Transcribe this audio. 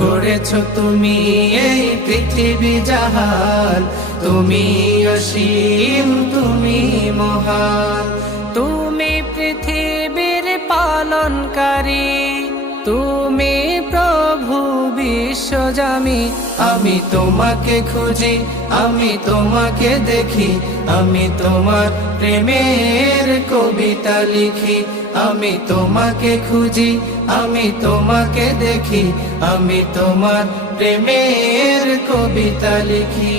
গড়েছ তুমি এই পৃথিবী জাহান, তুমি অসীম তুমি মহান। তুমি পৃথিবীর পালনকারী, তুমি প্রভু বিশ্বজামি। আমি তোমাকে খুঁজি, আমি তোমাকে দেখি, আমি তোমার প্রেমের কবিতা লিখি। আমি তোমাকে খুঁজি, আমি তোমাকে দেখি, আমি তোমার প্রেমের কবিতা লিখি।